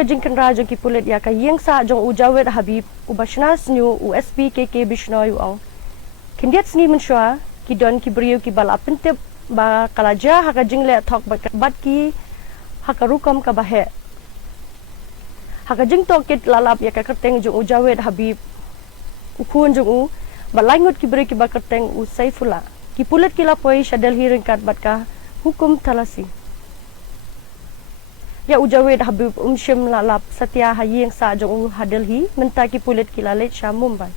kajingkan raja ki pulit ya ka yeng sa jong ujawet habib ubashna snyu usb kk bishnoy au kindiat sni menshwa ki don ki brio ki bala pentep ba kalaja haka jingle thok bat ki haka rukam ka bahe haka jing to kit lalap ya ka kerteng jong ujawet habib ukun jong u balangut ki brio ki ba kerteng u saifula ki pulit ki lapoi shadal hiringkat bat ka hukum talasi ya ujawed habib umshim lalap satya hayeng sa jong hadelhi menta ki pulit ki lalet sha Mumbai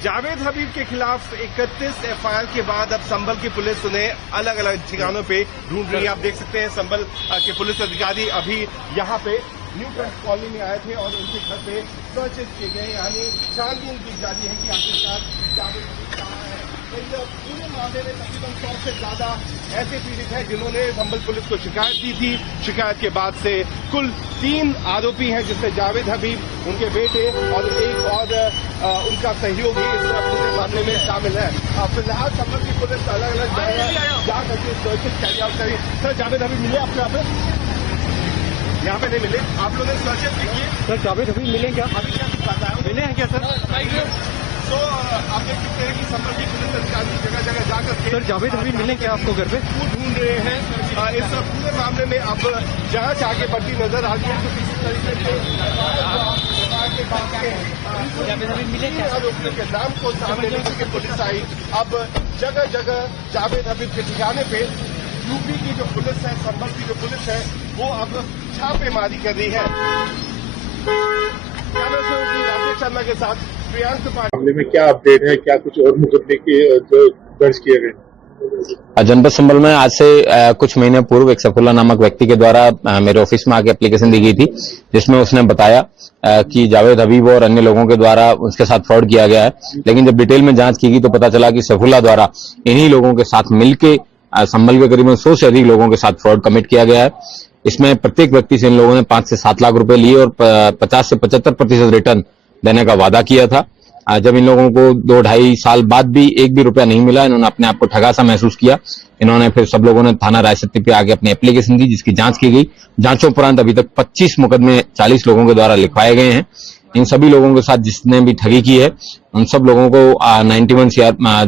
Javed हबीब के खिलाफ 31 FIR के बाद अब संभल की police उन्हें अलग अलग ठिकानों पे ढूंढ रही है। आप देख सकते हैं संभल के पुलिस अधिकारी अभी यहाँ पे न्यू फ्रेंड्स कॉलोनी में आए थे और उनके घर पे सर्चेज किए गए, यानी छानबीन की जा रही है कि आखिरकार जावेद हबीब कहाँ है। पूरे मामले में तकरीबन 100 से ज्यादा ऐसे पीड़ित हैं जिन्होंने संभल पुलिस को शिकायत दी थी। शिकायत के बाद से कुल 3 आरोपी हैं, जिसमें जावेद हबीब, उनके बेटे और एक और उनका सहयोगी इस पूरे मामले में शामिल है। फिलहाल संभल की पुलिस अलग अलग जगह जा करके सर्चेज कैरी आउट करी। सर, जावेद हबीब मिले आपको यहाँ पे नहीं मिले? आप लोगों ने सर्चेज भी किए? सर, जावेद हबीब मिले क्या? अभी क्या बताया, मिले हैं क्या सर? तो आप देख सकते हैं कि संभल की पुलिस अधिकारी जगह जगह जाकर के सर जावेद हबीब मिलने क्या आपको घर पे ढूंढ रहे हैं। इस पूरे मामले में अब जांच आगे बढ़ती नजर आ रही है। तो किसी तरीके से जावेद हबीब मिले क्या आरोपियों के नाम को सामने लेकर के पुलिस आई। अब जगह जगह जावेद हबीब के ठिकाने पे यूपी की जो पुलिस है, संभल की जो पुलिस है, वो अब छापेमारी कर रही है। कैमरा सहयोगी राजेश शर्मा के साथ मामले में क्या अपडेट है? क्या कुछ और मुकदमे के जो दर्ज किए गए? जनपद संभल में आज से कुछ महीने पूर्व एक सफुल्ला नामक व्यक्ति के द्वारा मेरे ऑफिस में आके एप्लीकेशन दी गई थी, जिसमें उसने बताया कि जावेद हबीब और अन्य लोगों के द्वारा उसके साथ फ्रॉड किया गया है। लेकिन जब डिटेल में जांच की गई तो पता चला कि सफुल्ला द्वारा इन्हीं लोगों के साथ मिलकर संभल के करीबन 100 से अधिक लोगों के साथ फ्रॉड कमिट किया गया है। इसमें प्रत्येक व्यक्ति से इन लोगों ने 5 से 7 लाख रुपए लिए और 50 से 75% रिटर्न देने का वादा किया था। जब इन लोगों को 2-2.5 साल बाद भी एक भी रुपया नहीं मिला, इन्होंने अपने आप को ठगा सा महसूस किया। इन्होंने फिर सब लोगों ने थाना रायसत्ती पे आगे अपनी एप्लीकेशन दी, जिसकी जांच की गई। जांचों उपरांत अभी तक 25 मुकदमे 40 लोगों के द्वारा लिखवाए गए हैं। इन सभी लोगों के साथ जिसने भी ठगी की है, उन सब लोगों को 91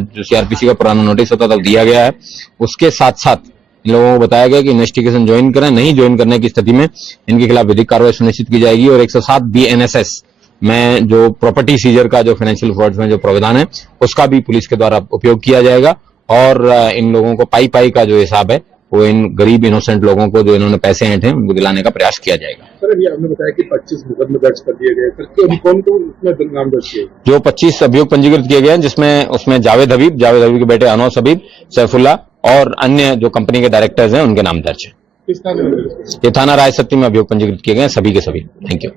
जो सीआरपीसी का पुराना नोटिस होता था दिया गया है। उसके साथ साथ इन लोगों को बताया गया कि इन्वेस्टिगेशन ज्वाइन करें। नहीं ज्वाइन करने की स्थिति में इनके खिलाफ विधिक कार्रवाई सुनिश्चित की जाएगी और 107 BNSS में जो प्रॉपर्टी सीजर का जो फाइनेंशियल फ्रॉड्स में जो प्रावधान है, उसका भी पुलिस के द्वारा उपयोग किया जाएगा और इन लोगों को पाई का जो हिसाब है वो इन गरीब इनोसेंट लोगों को जो इन्होंने पैसे ऐंठे हैं उनको दिलाने का प्रयास किया जाएगा। सर, अभी आपने बताया कि 25 मुकदमे दर्ज कर दिए गए, सर कौन उसमें नाम दर्ज किए? जो 25 अभियोग पंजीकृत किए गए हैं, जिसमें उसमें जावेद हबीब के बेटे अनौस हबीब, सैफुल्ला और अन्य जो कंपनी के डायरेक्टर्स हैं उनके नाम दर्ज है। किस थाने में? ये थाना रायसत्ती में अभियोग पंजीकृत किए गए हैं, सभी के सभी। Thank you.